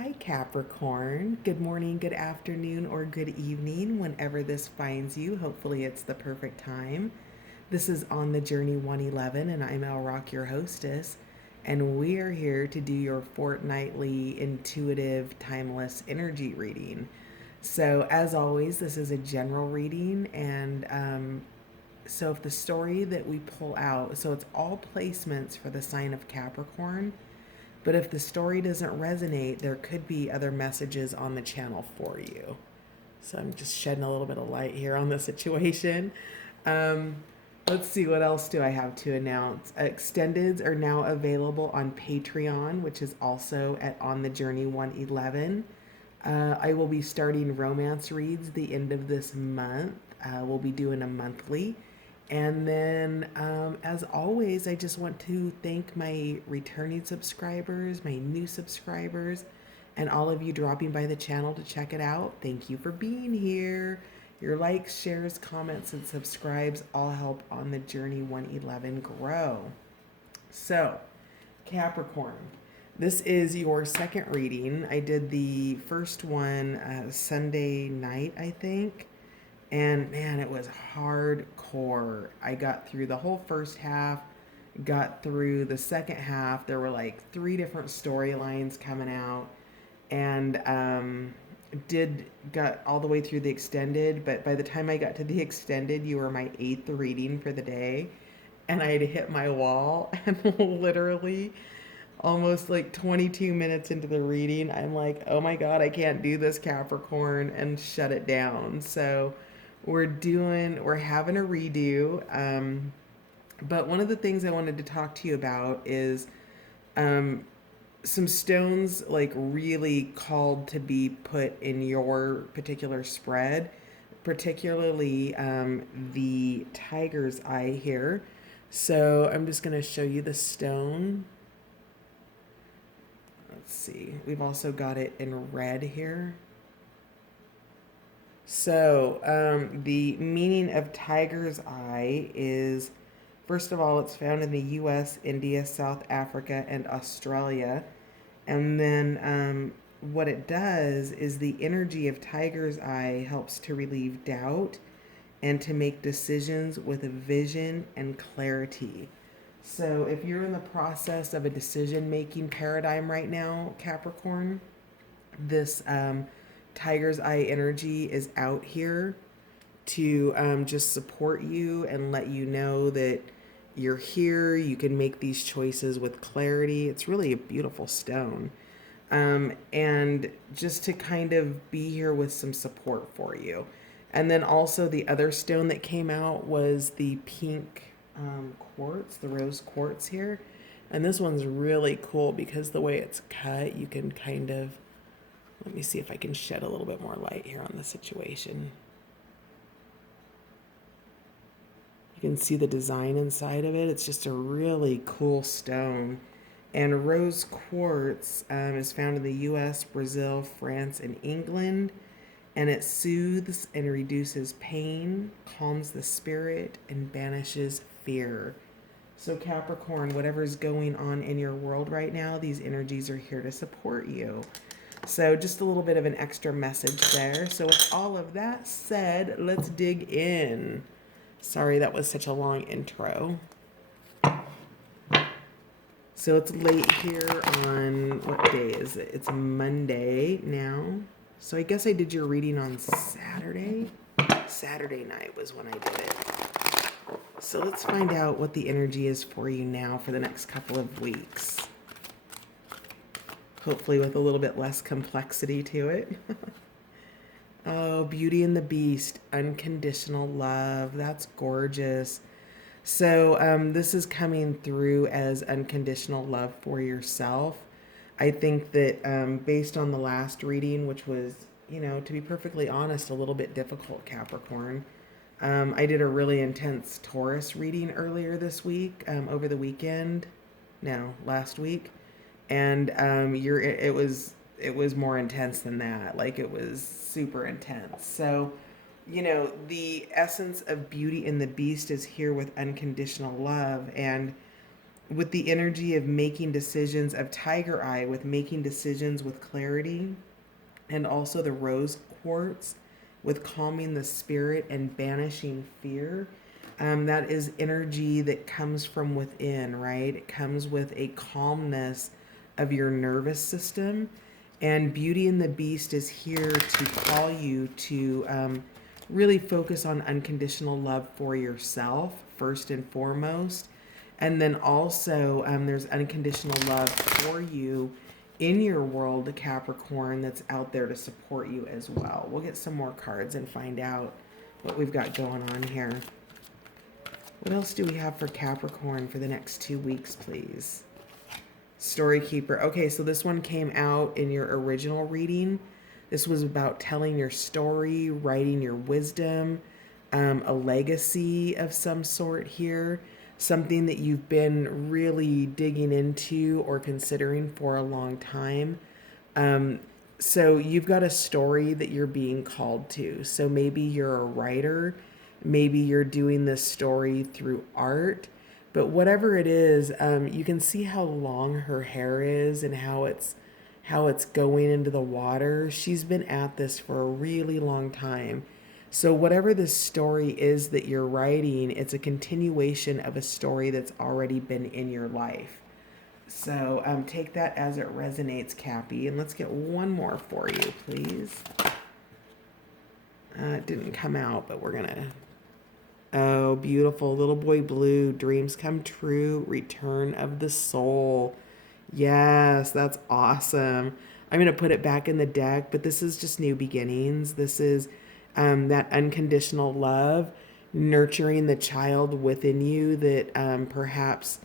Hi, Capricorn. Good morning, good afternoon, or good evening, whenever this finds you. Hopefully, it's the perfect time. This is On the Journey 111, and I'm El Rock, your hostess. And we are here to do your fortnightly intuitive, timeless energy reading. So, as always, this is a general reading, and so if the story that we pull out, so it's all placements for the sign of Capricorn. But if the story doesn't resonate, there could be other messages on the channel for you. So I'm just shedding a little bit of light here on the situation. Um, let's see, what else do I have to announce? Extendeds are now available on Patreon, which is also at On the Journey 111. I will be starting romance reads the end of this month. We'll be doing a monthly. And then, as always, I just want to thank my returning subscribers, my new subscribers, and all of you dropping by the channel to check it out. Thank you for being here. Your likes, shares, comments, and subscribes all help On the Journey 111 grow. So, Capricorn, this is your second reading. I did the first one Sunday night, I think. And man, it was hardcore. I got through the whole first half, got through the second half. There were like three different storylines coming out, and did got all the way through the extended. But by the time I got to the extended, you were my eighth reading for the day, and I had hit my wall. And literally, almost like 22 minutes into the reading, I'm like, oh my God, I can't do this, Capricorn, and shut it down. So we're having a redo. But one of the things I wanted to talk to you about is um, some stones like really called to be put in your particular spread, particularly the tiger's eye here. So I'm just going to show you the stone. Let's see. We've also got it in red here. So, the meaning of tiger's eye is, first of all, it's found in the US, India, South Africa, and Australia. And then what it does is the energy of tiger's eye helps to relieve doubt and to make decisions with a vision and clarity. So, if you're in the process of a decision making paradigm right now, Capricorn, this tiger's eye energy is out here to just support you and let you know that you're here. You can make these choices with clarity. It's really a beautiful stone. And just to kind of be here with some support for you. And then also the other stone that came out was the pink quartz, the rose quartz here. And this one's really cool because the way it's cut, you can kind of, let me see if I can shed a little bit more light here on the situation. You can see the design inside of it. It's just a really cool stone. And rose quartz is found in the US, Brazil, France, and England. And it soothes and reduces pain, calms the spirit, and banishes fear. So Capricorn, whatever's going on in your world right now, these energies are here to support you. So just a little bit of an extra message there. So with all of that said, let's dig in. Sorry, that was such a long intro. So it's late here on, what day is it? It's Monday now. So I guess I did your reading on Saturday. Saturday night was when I did it. So let's find out what the energy is for you now for the next couple of weeks. Hopefully with a little bit less complexity to it. Oh, Beauty and the Beast, unconditional love. That's gorgeous. So this is coming through as unconditional love for yourself. I think that based on the last reading, which was, to be perfectly honest, a little bit difficult, Capricorn. I did a really intense Taurus reading earlier this week, over the weekend. No, last week. And it was more intense than that. Like, it was super intense. So, the essence of Beauty and the Beast is here with unconditional love. And with the energy of making decisions, of Tiger Eye, with making decisions with clarity, and also the rose quartz with calming the spirit and banishing fear. That is energy that comes from within, right? It comes with a calmness of your nervous system. And Beauty and the Beast is here to call you to really focus on unconditional love for yourself, first and foremost. And then also, there's unconditional love for you in your world, Capricorn, that's out there to support you as well. We'll get some more cards and find out what we've got going on here. What else do we have for Capricorn for the next 2 weeks, please? Story Keeper. Okay, so this one came out in your original reading. This was about telling your story, writing your wisdom, a legacy of some sort here, something that you've been really digging into or considering for a long time. So you've got a story that you're being called to. So maybe you're a writer, maybe you're doing this story through art, but whatever it is, you can see how long her hair is and how it's going into the water. She's been at this for a really long time. So whatever this story is that you're writing, it's a continuation of a story that's already been in your life. So take that as it resonates, Cappy. And let's get one more for you, please. It didn't come out, but we're going to... Oh, beautiful. Little Boy Blue, dreams come true, return of the soul. Yes, that's awesome. I'm going to put it back in the deck, but this is just new beginnings. This is that unconditional love, nurturing the child within you that perhaps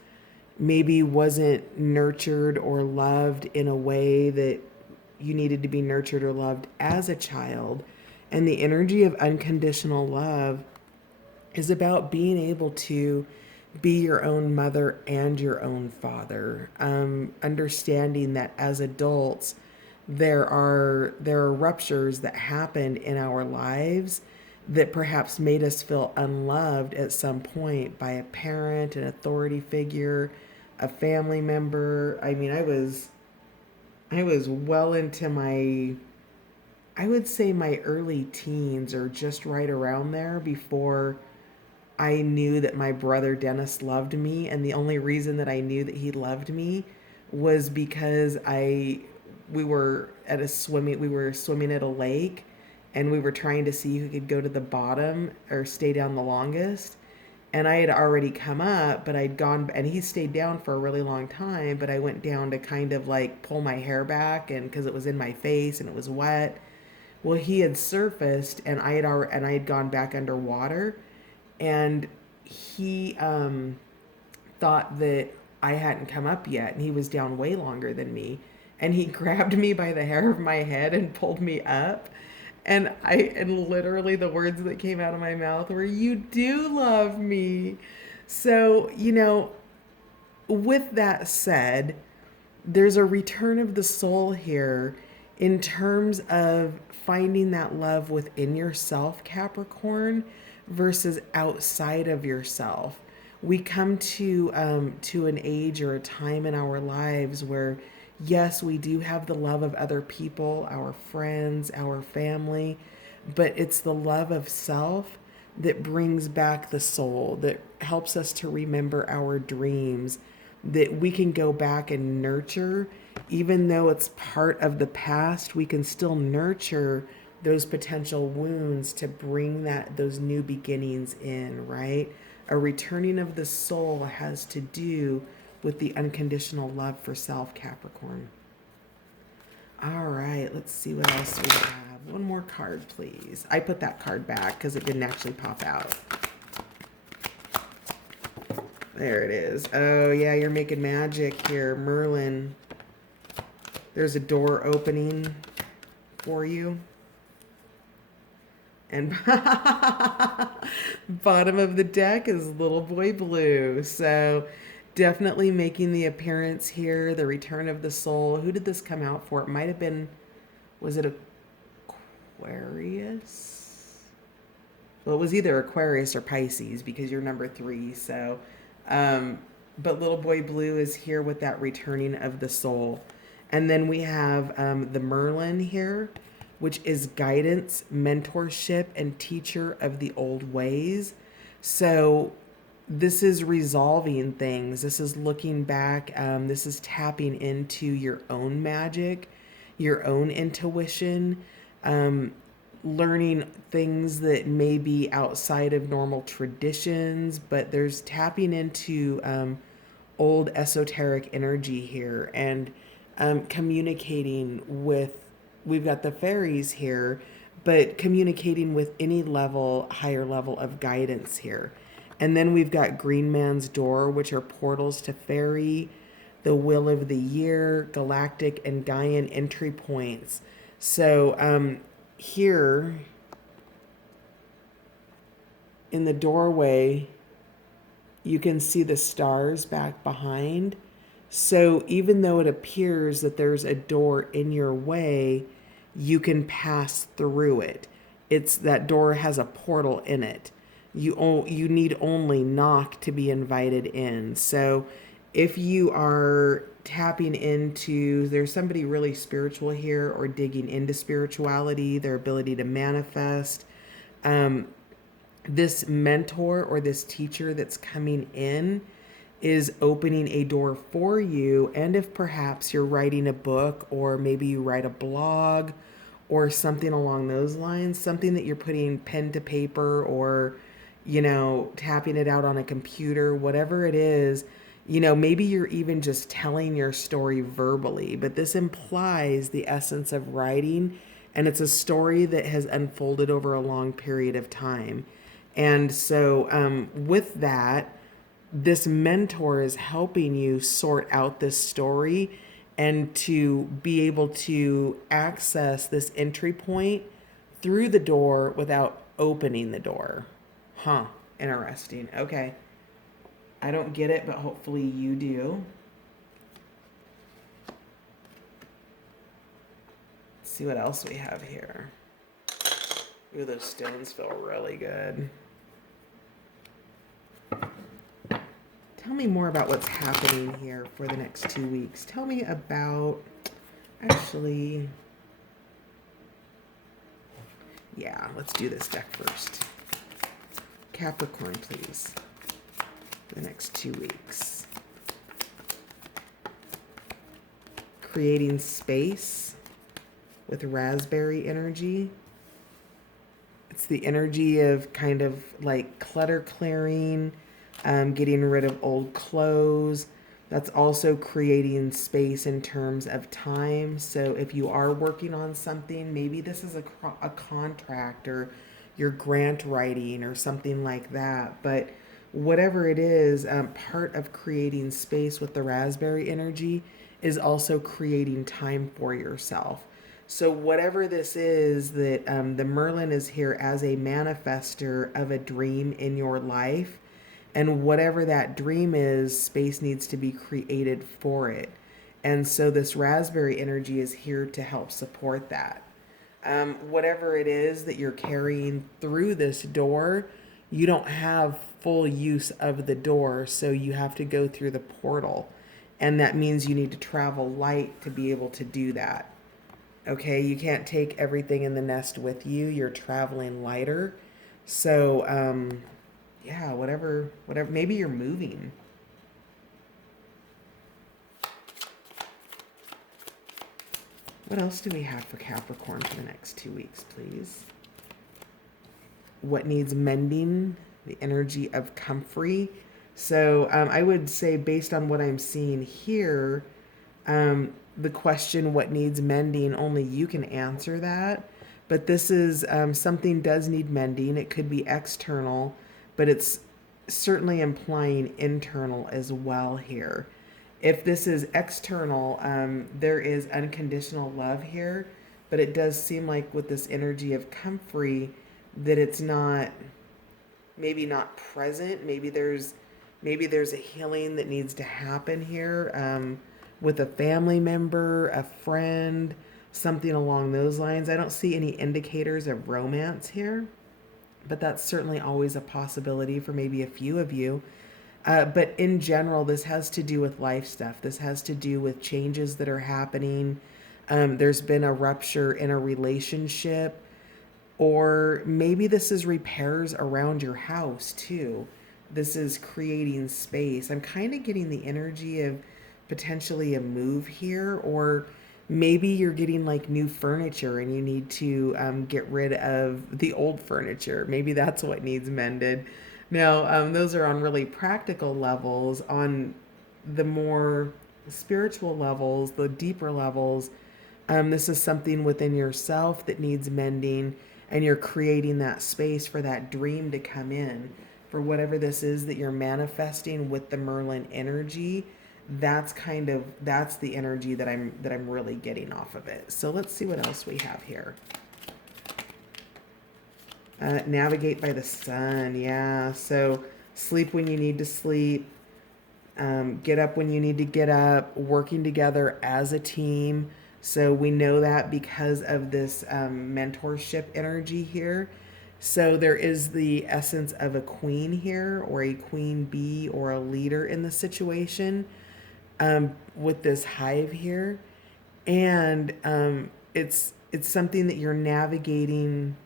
maybe wasn't nurtured or loved in a way that you needed to be nurtured or loved as a child. And the energy of unconditional love is about being able to be your own mother and your own father. Understanding that as adults, there are ruptures that happened in our lives that perhaps made us feel unloved at some point by a parent, an authority figure, a family member. I mean, I was well into I would say my early teens, or just right around there, before I knew that my brother Dennis loved me. And the only reason that I knew that he loved me was because we were swimming at a lake, and we were trying to see who could go to the bottom or stay down the longest. And I had already come up, but I'd gone, and he stayed down for a really long time, but I went down to kind of like pull my hair back, and because it was in my face and it was wet. Well, he had surfaced, and I had gone back underwater, and he thought that I hadn't come up yet, and he was down way longer than me, and he grabbed me by the hair of my head and pulled me up. And literally the words that came out of my mouth were, "You do love me." So, with that said, there's a return of the soul here in terms of finding that love within yourself, Capricorn, versus outside of yourself. We come to an age or a time in our lives where, yes, we do have the love of other people, our friends, our family, but it's the love of self that brings back the soul, that helps us to remember our dreams, that we can go back and nurture. Even though it's part of the past, we can still nurture those potential wounds to bring those new beginnings in, right? A returning of the soul has to do with the unconditional love for self, Capricorn. All right, let's see what else we have. One more card, please. I put that card back because it didn't actually pop out. There it is. Oh, yeah, you're making magic here, Merlin. There's a door opening for you. And bottom of the deck is Little Boy Blue. So definitely making the appearance here, the return of the soul. Who did this come out for? It might have been, was it Aquarius? Well, it was either Aquarius or Pisces because you're number 3. So but little boy blue is here with that returning of the soul. And then we have the Merlin here, which is guidance, mentorship, and teacher of the old ways. So this is resolving things. This is looking back. This is tapping into your own magic, your own intuition, learning things that may be outside of normal traditions, but there's tapping into old esoteric energy here and communicating with, we've got the fairies here, but communicating with any level, higher level of guidance here. And then we've got Green Man's Door, which are portals to fairy, the Wheel of the Year, galactic, and Gaian entry points. So here in the doorway, you can see the stars back behind. So even though it appears that there's a door in your way, you can pass through it. It's that door has a portal in it. You need only knock to be invited in. So if you are tapping into, there's somebody really spiritual here or digging into spirituality, their ability to manifest, this mentor or this teacher that's coming in is opening a door for you. And if perhaps you're writing a book, or maybe you write a blog or something along those lines, something that you're putting pen to paper or, tapping it out on a computer, whatever it is, maybe you're even just telling your story verbally, but this implies the essence of writing, and it's a story that has unfolded over a long period of time. And so with that, this mentor is helping you sort out this story and to be able to access this entry point through the door without opening the door. Huh, interesting. Okay. I don't get it, but hopefully you do. Let's see what else we have here. Ooh, those stones feel really good. Tell me more about what's happening here for the next 2 weeks. Tell me about, actually, yeah, let's do this deck first. Capricorn, please, for the next 2 weeks. Creating space with raspberry energy. It's the energy of kind of like clutter clearing, getting rid of old clothes. That's also creating space in terms of time. So if you are working on something, maybe this is a contract or your grant writing or something like that. But whatever it is, part of creating space with the raspberry energy is also creating time for yourself. So whatever this is that the Merlin is here as a manifester of a dream in your life. And whatever that dream is, space needs to be created for it. And so this raspberry energy is here to help support that. Whatever it is that you're carrying through this door, you don't have full use of the door, so you have to go through the portal. And that means you need to travel light to be able to do that. Okay, you can't take everything in the nest with you. You're traveling lighter. So, yeah, whatever, maybe you're moving. What else do we have for Capricorn for the next 2 weeks, please? What needs mending? The energy of comfrey. So I would say, based on what I'm seeing here, the question, what needs mending, only you can answer that. But this is something does need mending. It could be external, but it's certainly implying internal as well here. If this is external, there is unconditional love here, but it does seem like with this energy of comfrey that it's not, maybe not present. Maybe there's a healing that needs to happen here with a family member, a friend, something along those lines. I don't see any indicators of romance here, but that's certainly always a possibility for maybe a few of you. But in general, this has to do with life stuff. This has to do with changes that are happening. There's been a rupture in a relationship, or maybe this is repairs around your house too. This is creating space. I'm kind of getting the energy of potentially a move here, or maybe you're getting like new furniture and you need to get rid of the old furniture. Maybe that's what needs mended. Now, those are on really practical levels. On the more spiritual levels, the deeper levels, this is something within yourself that needs mending, and you're creating that space for that dream to come in. For whatever this is that you're manifesting with the Merlin energy, that's the energy that I'm really getting off of it. So let's see what else we have here. Navigate by the sun, yeah. So sleep when you need to sleep, get up when you need to get up, working together as a team. So we know that because of this mentorship energy here. So there is the essence of a queen here, or a queen bee, or a leader in the situation, with this hive here. And it's something that you're navigating.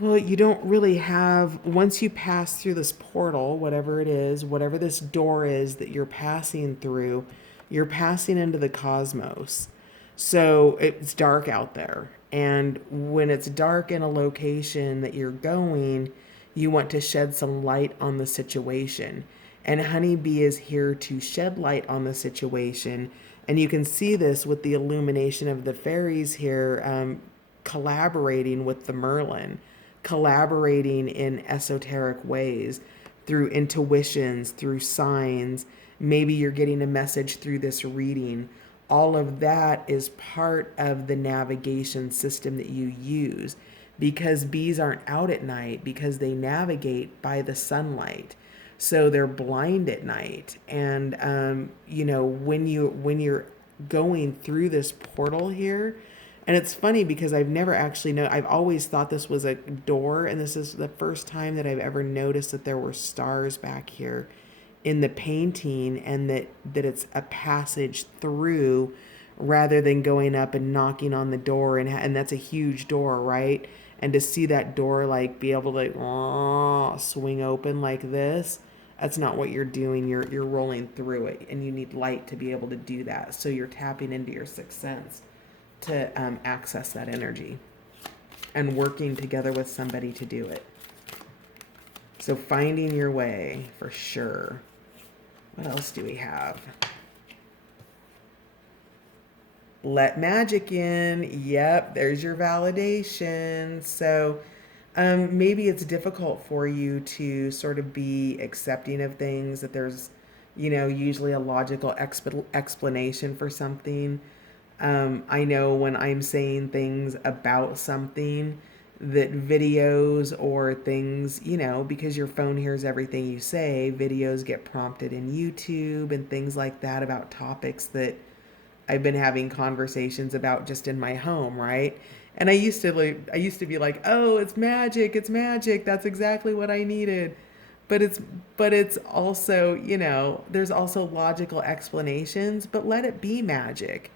Well, you don't really have, once you pass through this portal, whatever it is, whatever this door is that you're passing through, you're passing into the cosmos. So it's dark out there. And when it's dark in a location that you're going, you want to shed some light on the situation. And Honeybee is here to shed light on the situation. And you can see this with the illumination of the fairies here, collaborating with the Merlin, collaborating in esoteric ways, through intuitions, through signs. Maybe you're getting a message through this reading. All of that is part of the navigation system that you use, because bees aren't out at night, because they navigate by the sunlight. So they're blind at night. And when you're going through this portal here, and it's funny because I've never actually know. I've always thought this was a door, and this is the first time that I've ever noticed that there were stars back here in the painting, and that it's a passage through, rather than going up and knocking on the door, and that's a huge door, right? And to see that door like be able to like swing open like this, that's not what you're doing. You're rolling through it, and you need light to be able to do that. So you're tapping into your sixth sense to access that energy, and working together with somebody to do it. So finding your way for sure. What else do we have? Let magic in. Yep, there's your validation. So maybe it's difficult for you to sort of be accepting of things, that there's, usually a logical explanation for something. I know when I'm saying things about something, that videos or things, because your phone hears everything you say, videos get prompted in YouTube and things like that about topics that I've been having conversations about just in my home, right? And I used to be like, "Oh, it's magic. It's magic. That's exactly what I needed." But it's also, there's also logical explanations, but let it be magic.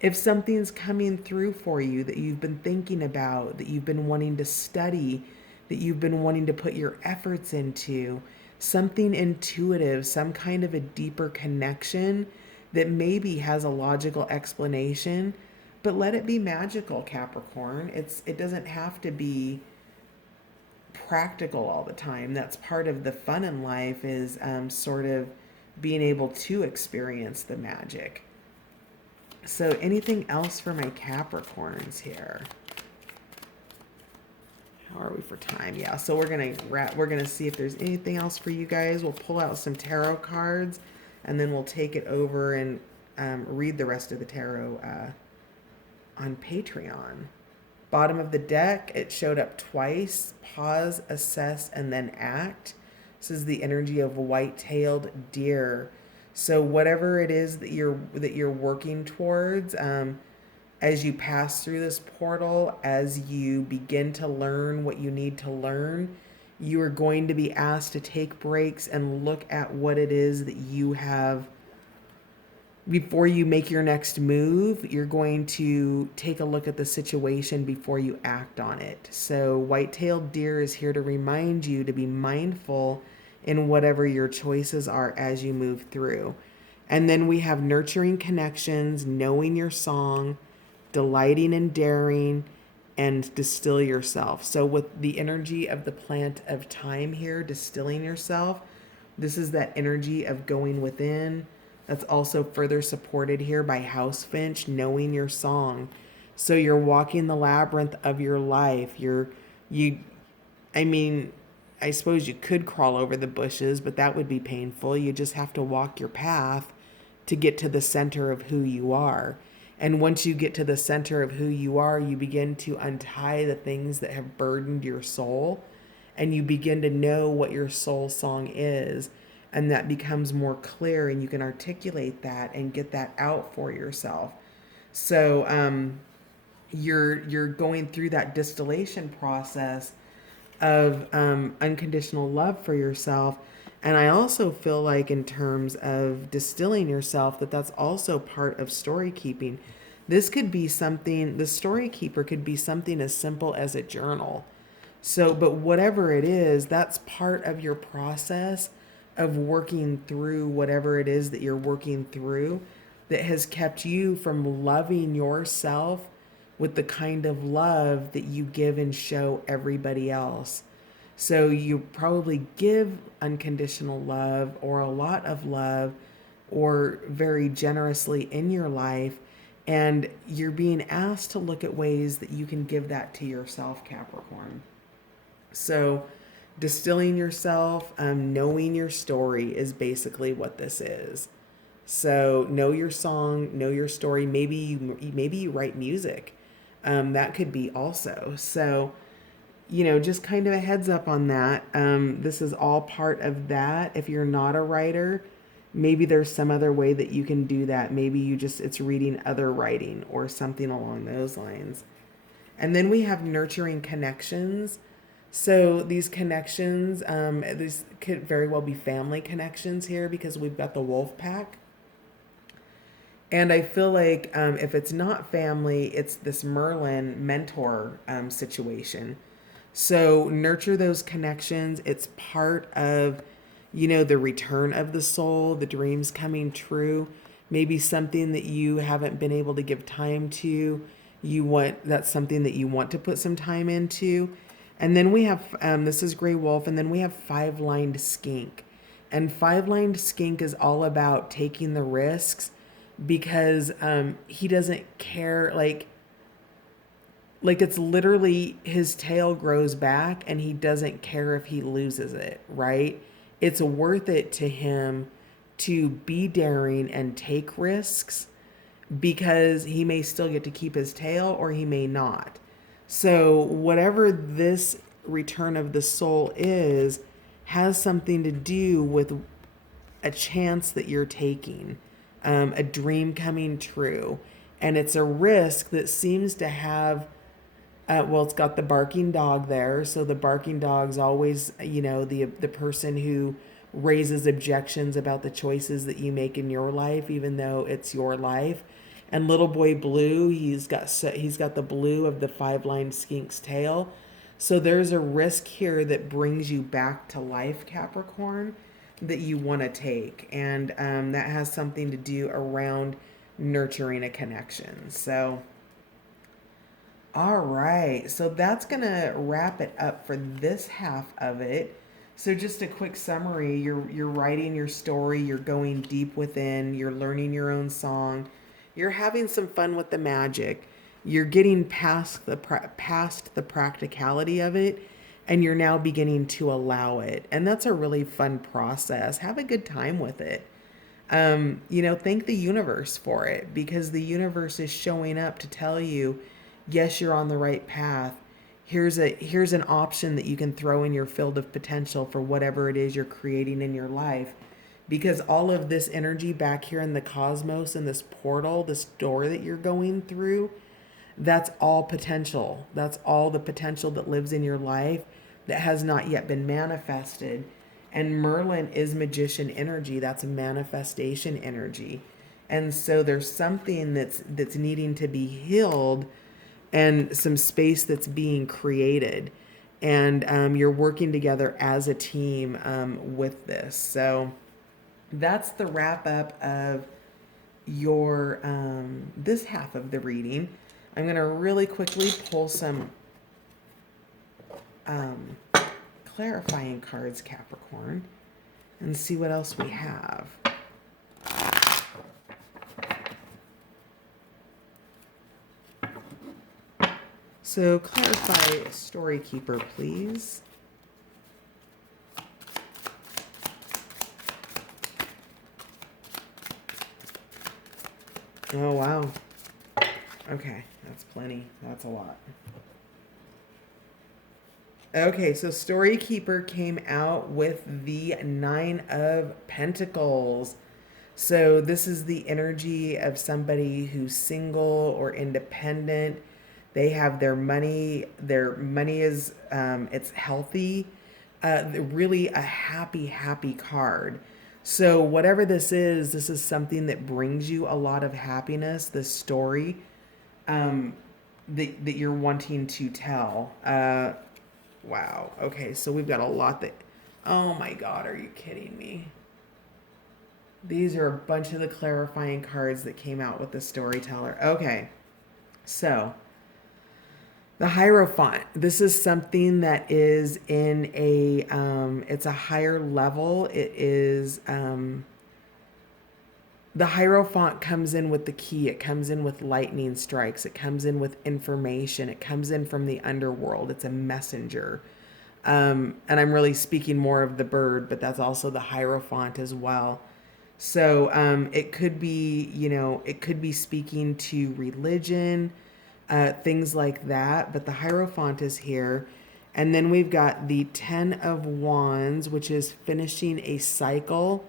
If something's coming through for you that you've been thinking about, that you've been wanting to study, that you've been wanting to put your efforts into, something intuitive, some kind of a deeper connection that maybe has a logical explanation, but let it be magical, Capricorn. It doesn't have to be practical all the time. That's part of the fun in life, is sort of being able to experience the magic. So anything else for my Capricorns here? How are we for time? Yeah, so we're gonna see if there's anything else for you guys. We'll pull out some tarot cards, and then we'll take it over and read the rest of the tarot on Patreon. Bottom of the deck, it showed up twice. Pause, assess, and then act. This is the energy of white-tailed deer. So whatever it is that you're working towards, as you pass through this portal, as you begin to learn what you need to learn, You are going to be asked to take breaks and look at what it is that you have. Before you make your next move, you're going to take a look at the situation before you act on it. So, white-tailed deer is here to remind you to be mindful in whatever your choices are as you move through. And then we have nurturing connections, knowing your song, delighting and daring, and distill yourself. So, with the energy of the plant of time here, distilling yourself, this is that energy of going within. That's also further supported here by House Finch, knowing your song. So you're walking the labyrinth of your life. You I mean, I suppose you could crawl over the bushes, but that would be painful. You just have to walk your path to get to the center of who you are. And once you get to the center of who you are, you begin to untie the things that have burdened your soul, and you begin to know what your soul song is. And that becomes more clear, and you can articulate that and get that out for yourself. So you're going through that distillation process of unconditional love for yourself. And I also feel like, in terms of distilling yourself, that's also part of story keeping. This could be something, the story keeper could be something as simple as a journal. So, but whatever it is, that's part of your process of working through whatever it is that you're working through, that has kept you from loving yourself with the kind of love that you give and show everybody else. So you probably give unconditional love, or a lot of love, or very generously in your life. And you're being asked to look at ways that you can give that to yourself, Capricorn. So distilling yourself, knowing your story is basically what this is. So know your song, know your story. Maybe you write music. That could be also. So, just kind of a heads up on that. This is all part of that. If you're not a writer, maybe there's some other way that you can do that. Maybe it's reading other writing or something along those lines. And then we have nurturing connections. So these connections, these could very well be family connections here, because we've got the wolf pack. And I feel like, if it's not family, it's this Merlin mentor situation. So nurture those connections. It's part of, the return of the soul, the dreams coming true. Maybe something that you haven't been able to give time to. That's something that you want to put some time into. And then we have, this is Gray Wolf, and then we have five-lined skink. And five-lined skink is all about taking the risks, because he doesn't care, like it's literally, his tail grows back and he doesn't care if he loses it, right? It's worth it to him to be daring and take risks, because he may still get to keep his tail, or he may not. So whatever this return of the soul is, has something to do with a chance that you're taking, a dream coming true. And it's a risk that seems to have, it's got the barking dog there. So the barking dog's always, the person who raises objections about the choices that you make in your life, even though it's your life. And little boy blue, he's got the blue of the five-lined skink's tail. So there's a risk here that brings you back to life, Capricorn, that you want to take. And that has something to do around nurturing a connection. So, all right. So that's going to wrap it up for this half of it. So just a quick summary. You're writing your story. You're going deep within. You're learning your own song. You're having some fun with the magic. You're getting past the practicality of it, and you're now beginning to allow it. And that's a really fun process. Have a good time with it. Thank the universe for it, because the universe is showing up to tell you, yes, you're on the right path. Here's an option that you can throw in your field of potential for whatever it is you're creating in your life. Because all of this energy back here in the cosmos, and this portal, this door that you're going through, that's all potential. That's all the potential that lives in your life that has not yet been manifested. And Merlin is magician energy. That's a manifestation energy. And so there's something that's needing to be healed, and some space that's being created. And you're working together as a team with this. So that's the wrap up of your this half of the reading. I'm going to really quickly pull some clarifying cards, Capricorn, and see what else we have. So clarify Story Keeper, please. Oh, wow. Okay, that's plenty. That's a lot. Okay, so Story Keeper came out with the Nine of Pentacles. So this is the energy of somebody who's single or independent. They have their money. Their money is, it's healthy. Really a happy, happy card. So whatever this is something that brings you a lot of happiness, this story that you're wanting to tell. Wow. Okay, so we've got a lot that... Oh my God, are you kidding me? These are a bunch of the clarifying cards that came out with the storyteller. Okay, so the Hierophant. This is something that is in a... it's a higher level. It is... the Hierophant comes in with the key. It comes in with lightning strikes. It comes in with information. It comes in from the underworld. It's a messenger. And I'm really speaking more of the bird, but that's also the Hierophant as well. So it could be, it could be speaking to religion, things like that. But the Hierophant is here. And then we've got the Ten of Wands, which is finishing a cycle.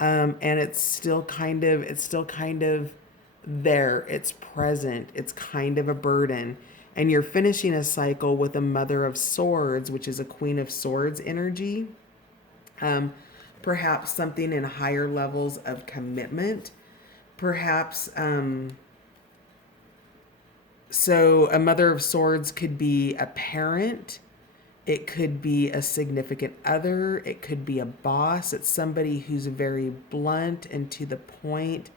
And it's still kind of there. It's present. It's kind of a burden. And you're finishing a cycle with a Mother of Swords, which is a Queen of Swords energy. Perhaps something in higher levels of commitment. Perhaps, so a Mother of Swords could be a parent. It could be a significant other. It could be a boss. It's somebody who's very blunt and to the point.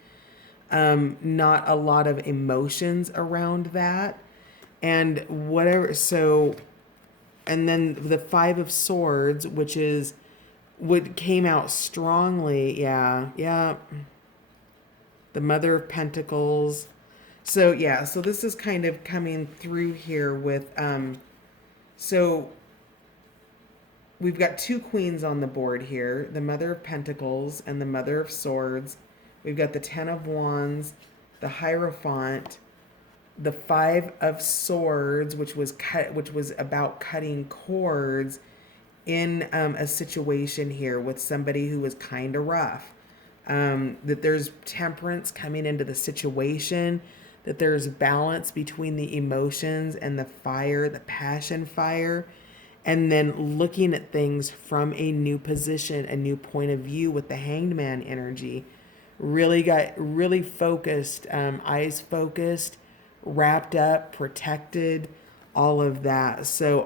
Not a lot of emotions around that. And whatever. So, and then the Five of Swords, which is what came out strongly. Yeah. The Mother of Pentacles. So, yeah. So this is kind of coming through here with, so we've got two queens on the board here, the Mother of Pentacles and the Mother of Swords. We've got the Ten of Wands, the Hierophant, the Five of Swords, which was about cutting cords in a situation here with somebody who was kind of rough. That there's temperance coming into the situation, that there's balance between the emotions and the fire, the passion fire. And then looking at things from a new position, a new point of view with the Hanged Man energy. Really focused, eyes focused, wrapped up, protected, all of that. So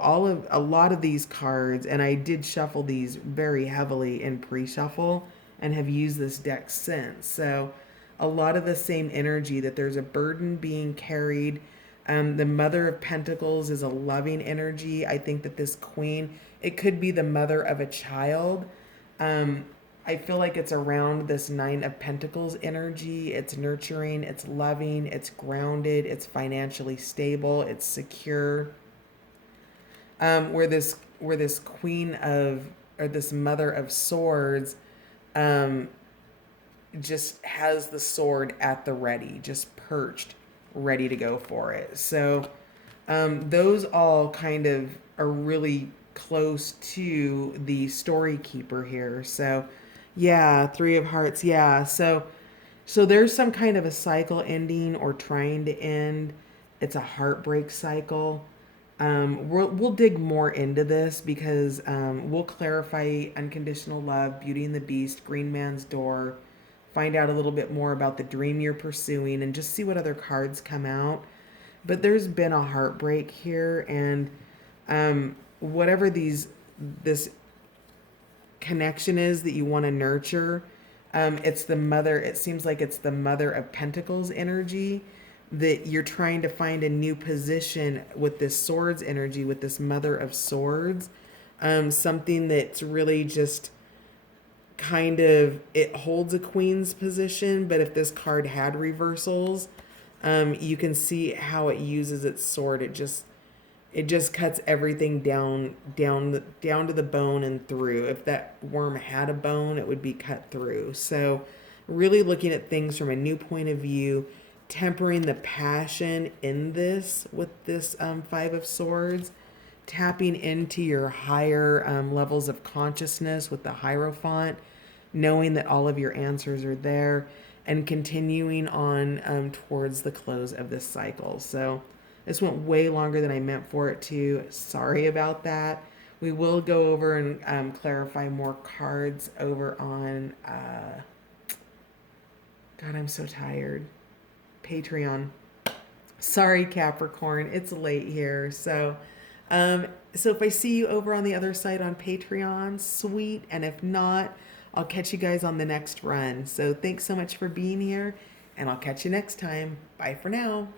a lot of these cards, and I did shuffle these very heavily in pre-shuffle and have used this deck since. So a lot of the same energy, that there's a burden being carried. The Mother of Pentacles is a loving energy. I think that this queen, it could be the mother of a child. I feel like it's around this Nine of Pentacles energy. It's nurturing, it's loving, it's grounded, it's financially stable, it's secure. Where this queen of, or this Mother of Swords, just has the sword at the ready, just perched, ready to go for it. So those all kind of are really close to the Story Keeper here. So yeah, Three of Hearts. Yeah. So there's some kind of a cycle ending or trying to end. It's a heartbreak cycle. We'll dig more into this because we'll clarify unconditional love, Beauty and the Beast, Green Man's Door, find out a little bit more about the dream you're pursuing, and just see what other cards come out. But there's been a heartbreak here, and whatever this connection is that you want to nurture, it's the mother. It seems like it's the Mother of Pentacles energy that you're trying to find a new position with this Swords energy, with this Mother of Swords. Something that's really just kind of, it holds a queen's position, but if this card had reversals, you can see how it uses its sword. It just cuts everything down to the bone and through. If that worm had a bone, it would be cut through. So really looking at things from a new point of view, tempering the passion in this with this Five of Swords, tapping into your higher levels of consciousness with the Hierophant, knowing that all of your answers are there, and continuing on towards the close of this cycle. So this went way longer than I meant for it to. Sorry about that. We will go over and clarify more cards over on, God, I'm so tired. Patreon. Sorry, Capricorn. It's late here. So if I see you over on the other side on Patreon, sweet. And if not, I'll catch you guys on the next run. So thanks so much for being here, and I'll catch you next time. Bye for now.